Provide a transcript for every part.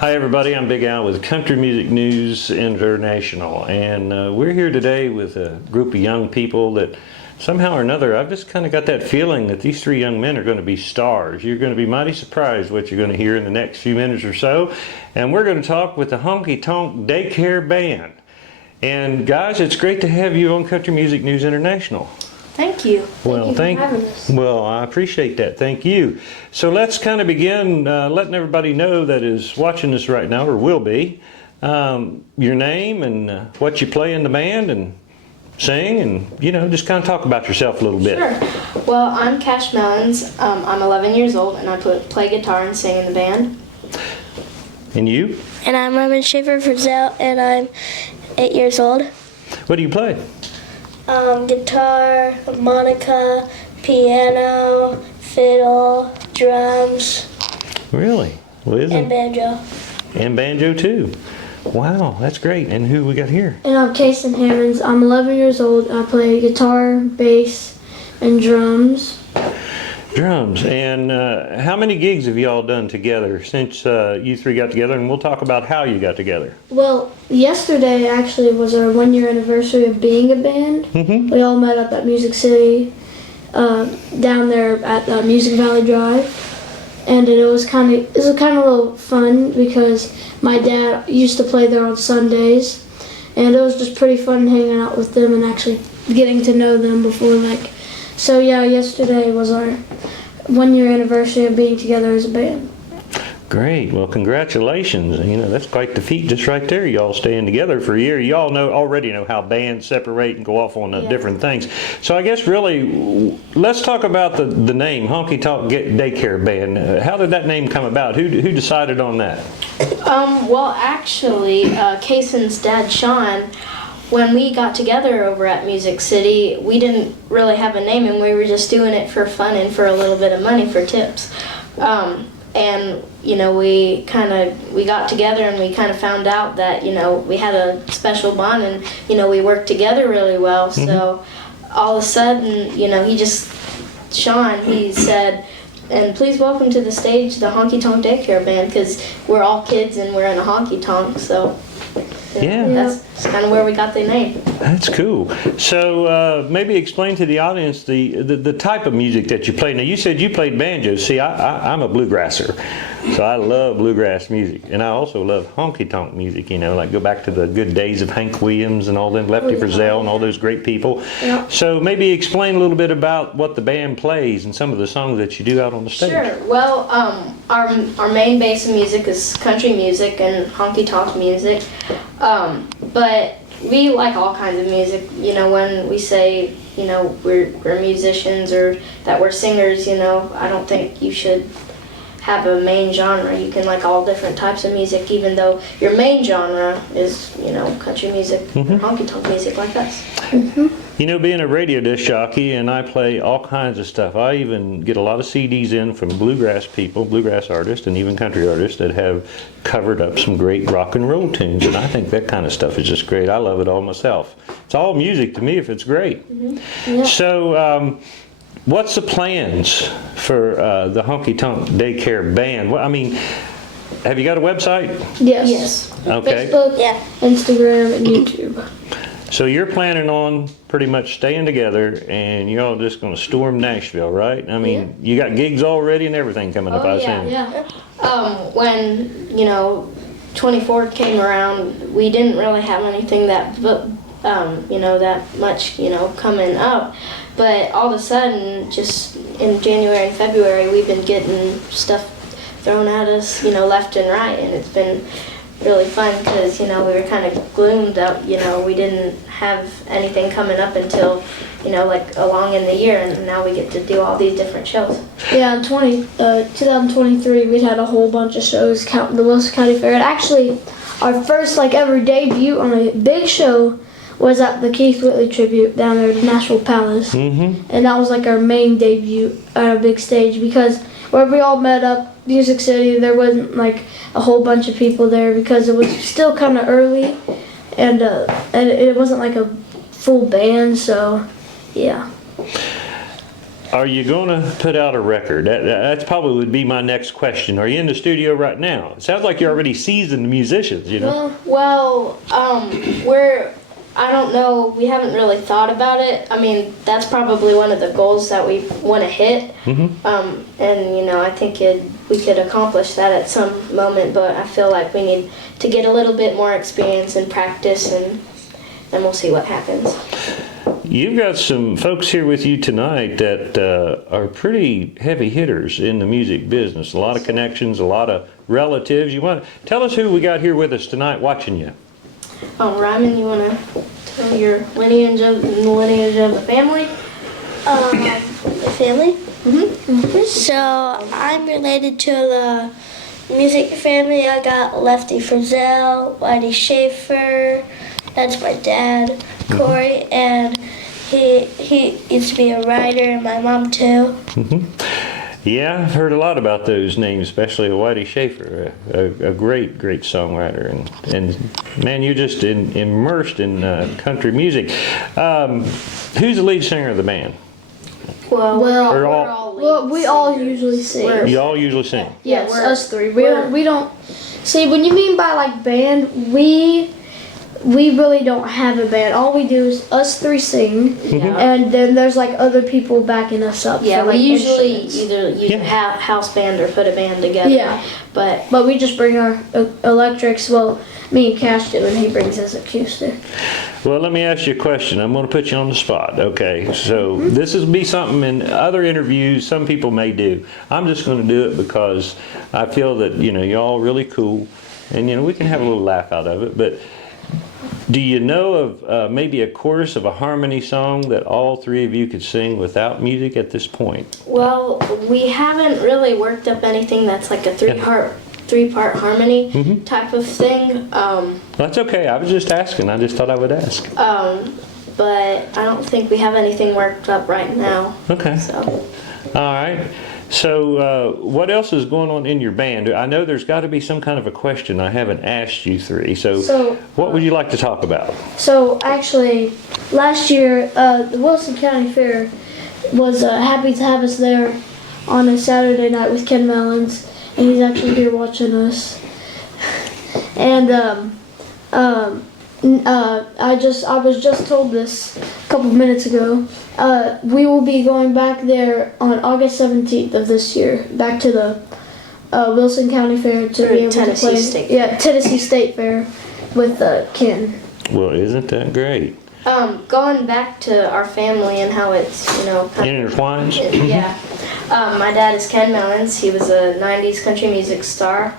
Hi everybody, I'm Big Al with Country Music News International, and we're here today with a group of young people that somehow or another, I've just kind of got that feeling that these three young men are going to be stars. You're going to be mighty surprised what you're going to hear in the next few minutes or so, and we're going to talk with the HonkyTonk Daycare Band. And guys, it's great to have you on Country Music News International. Thank you. Well, thank you for having us. Well, I appreciate that. Thank you. So let's kind of begin letting everybody know that is watching this right now, or will be, your name and what you play in the band and sing, and just kind of talk about yourself a little bit. Sure. Well, I'm Kash Mellons. I'm 11 years old, and I play guitar and sing in the band. And you? And I'm Ryman Shafer Frizzell, and I'm 8 years old. What do you play? Guitar, harmonica, piano, fiddle, drums. Really? Well, and banjo. And banjo too. Wow, that's great. And who we got here? And I'm Caysen Hammonds. I'm 11 years old. I play guitar, bass, and drums. Drums. And how many gigs have y'all done together since you three got together? And we'll talk about how you got together. Well, yesterday actually was our 1-year anniversary of being a band. Mm-hmm. We all met up at Music City, down there at Music Valley Drive, and it was kind of a little fun because my dad used to play there on Sundays, and it was just pretty fun hanging out with them and actually getting to know them before So yeah, yesterday was our 1-year anniversary of being together as a band. Great. Well, congratulations. That's quite the feat just right there. Y'all staying together for a year. Y'all already know how bands separate and go off on different things. So I guess really, let's talk about the name, HonkyTonk Daycare Band. How did that name come about? Who decided on that? Well, actually, Caysen's dad, Sean, when we got together over at Music City, we didn't really have a name, and we were just doing it for fun and for a little bit of money for tips. And we got together and we kind of found out that we had a special bond, and we worked together really well. Mm-hmm. So all of a sudden, Sean, he said, and please welcome to the stage the HonkyTonk Daycare Band, because we're all kids and we're in a honky tonk. So that's kind of where we got the name. That's cool. So maybe explain to the audience the type of music that you play. Now, you said you played banjo. See, I'm a bluegrasser, so I love bluegrass music, and I also love honky-tonk music. Like go back to the good days of Hank Williams and all them, Lefty Frizzell and all those great people. Yeah. So maybe explain a little bit about what the band plays and some of the songs that you do out on the stage. Sure. Well, our main base of music is country music and honky-tonk music. But we like all kinds of music. When we say, we're musicians or that we're singers, I don't think you should have a main genre. You can like all different types of music, even though your main genre is, country music, or honky-tonk music like us. Mm-hmm. Being a radio disc jockey, and I play all kinds of stuff. I even get a lot of CDs in from bluegrass people, bluegrass artists, and even country artists that have covered up some great rock and roll tunes, and I think that kind of stuff is just great. I love it all myself. It's all music to me if it's great. Mm-hmm. Yeah. So, what's the plans for the HonkyTonk Daycare Band? Have you got a website? Yes. Okay. Facebook, Instagram, and YouTube. So you're planning on pretty much staying together, and you're all just going to storm Nashville, right? You got gigs already and everything coming up, I assume. Yeah. When 24th came around, we didn't really have anything that much coming up, but all of a sudden, just in January and February, we've been getting stuff thrown at us, left and right, and it's been really fun because we were kind of gloomed up. We didn't have anything coming up until along in the year, and now we get to do all these different shows. Yeah, in 2023 we had a whole bunch of shows counting the Wilson County Fair, and actually our first ever debut on a big show was at the Keith Whitley Tribute down there at the Nashville Palace. Mm-hmm. And that was our main debut at a big stage, because where we all met up, Music City, there wasn't a whole bunch of people there because it was still kind of early, and it wasn't a full band, so yeah. Are you going to put out a record? That's probably would be my next question. Are you in the studio right now? It sounds like you're already seasoned musicians, you know? Well, I don't know, we haven't really thought about it. I mean, that's probably one of the goals that we want to hit. And, you know, I think we could accomplish that at some moment, but I feel like we need to get a little bit more experience and practice, and we'll see what happens. You've got some folks here with you tonight that are pretty heavy hitters in the music business. A lot of connections, a lot of relatives. You want to tell us who we got here with us tonight watching you? Ryman, you want to tell your lineage of the family? The family. So I'm related to the music family. I got Lefty Frizzell, Whitey Shafer. That's my dad, Corey, and he used to be a writer, and my mom too. Yeah, I've heard a lot about those names, especially Whitey Shafer, a great songwriter, and man, you're just immersed in country music. Who's the lead singer of the band? Well, we all usually sing. You all usually sing. Yes, us three. We don't see when you mean by like band. We really don't have a band. All we do is us three sing, and then there's like other people backing us up. Yeah, for, like, we usually instruments. either use a house band or put a band together. Yeah. But we just bring our electrics. Well, me and Cash do, and he brings his acoustic. Well, let me ask you a question. I'm going to put you on the spot, okay? So this will be something in other interviews some people may do. I'm just going to do it because I feel that, you know, you're all really cool, and, you know, we can have a little laugh out of it. But do you know of maybe a chorus of a harmony song that all three of you could sing without music at this point? Well, we haven't really worked up anything that's like a three-part harmony type of thing. That's okay. I was just asking. I just thought I would ask. But I don't think we have anything worked up right now. Okay. So. All right. So what else is going on in your band? I know there's got to be some kind of a question I haven't asked you three. So what would you like to talk about? So actually, last year the Wilson County Fair was happy to have us there on a Saturday night with Ken Mellons, and he's actually here watching us. And I was just told this a couple minutes ago. We will be going back there on August 17th of this year, back to the Wilson County Fair to be able to play. Tennessee State Fair with Ken. Well, isn't that great? Going back to our family and how it's, you know, Intertwines? Yeah. My dad is Ken Mellons. He was a 90s country music star.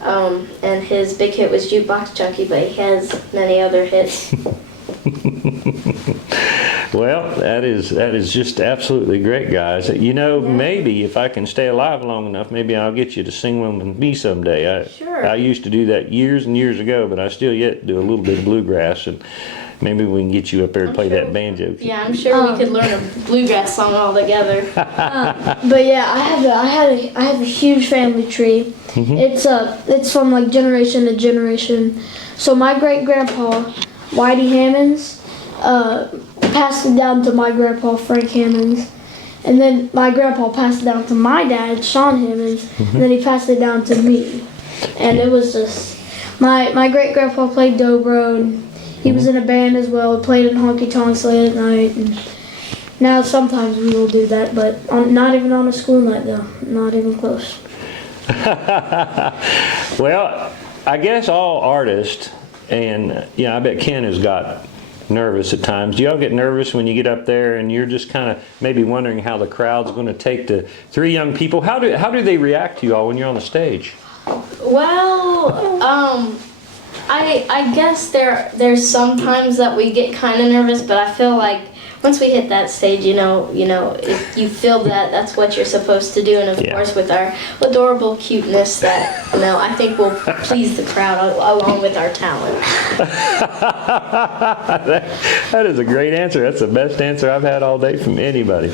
And his big hit was Jukebox Junkie, but he has many other hits. Well, that is just absolutely great, guys. You know, maybe if I can stay alive long enough, maybe I'll get you to sing one with me someday. Sure. I used to do that years and years ago, but I still yet do a little bit of bluegrass, and maybe we can get you up there to play that banjo. Yeah, I'm sure we could learn a bluegrass song all together. But yeah, I have a huge family tree. It's from like generation to generation. So my great grandpa, Whitey Hammonds, passed it down to my grandpa Frank Hammonds, and then my grandpa passed it down to my dad Sean Hammonds, and then he passed it down to me. And it was just my great grandpa played dobro, and he was in a band as well. He played in Honky Tonks late at night, and now sometimes we will do that, but not even on a school night though, not even close. Well, I guess all artists, and yeah, I bet Ken has got nervous at times. Do y'all get nervous when you get up there and you're just kind of maybe wondering how the crowd's going to take the three young people? How do they react to you all when you're on the stage? Well, I guess there's sometimes that we get kind of nervous, but I feel like once we hit that stage, you know, if you feel that that's what you're supposed to do, and of course with our adorable cuteness, that I think will please the crowd along with our talent. That is a great answer. That's the best answer I've had all day from anybody.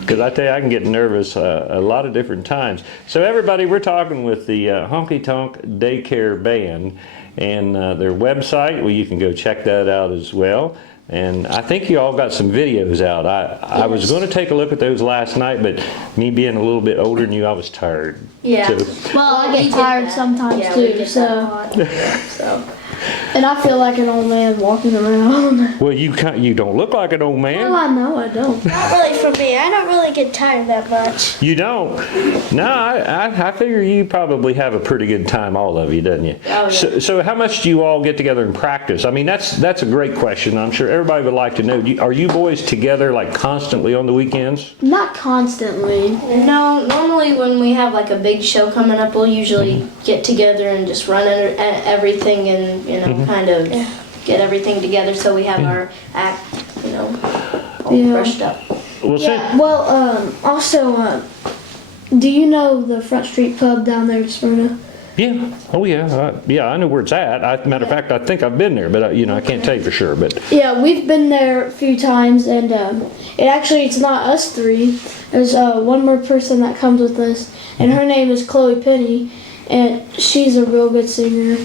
Because I tell you, I can get nervous a lot of different times. So everybody, we're talking with the HonkyTonk Daycare Band, and their website, well, you can go check that out as well. And I think you all got some videos out. I was going to take a look at those last night, but me being a little bit older than you, I was tired. Yeah. So, Well, I we get did tired that. sometimes Yeah, we too, did that a so. lot. So. And I feel like an old man walking around. well, you don't look like an old Oh, man. I know, I don't. Not really for me. I don't really get tired that much. You don't? No, I figure you probably have a pretty good time, all of you, doesn't you? Oh, yeah. So how much do you all get together and practice? I mean, that's a great question. I'm sure everybody would like to know. Are you boys together like constantly on the weekends? Not constantly. No, normally when we have like a big show coming up, we'll usually get together and just run everything and, you know, kind of get everything together so we have our act, you know, all Yeah. brushed up. Well, Yeah, well, also, do you know the Front Street Pub down there in Smyrna? yeah. Oh, yeah. Yeah, I know where it's at. Matter of fact, I think I've been there, but, you know, I can't tell you for sure. But Yeah, we've been there a few times, and it's not us three. There's one more person that comes with us, and her name is Chloe Penny, and she's a real good singer.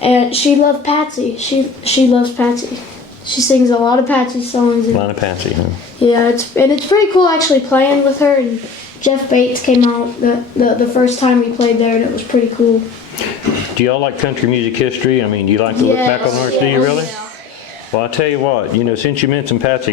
And she loves Patsy. She loves Patsy. She sings a lot of Patsy songs. And, Lana Patsy, huh? yeah, it's pretty cool actually playing with her. And Jeff Bates came out the first time we played there, and it was pretty cool. Do y'all like country music history? I mean, do you like to look back on ours? Do you really? Yeah. Well, I tell you what, you know, since you mentioned Patsy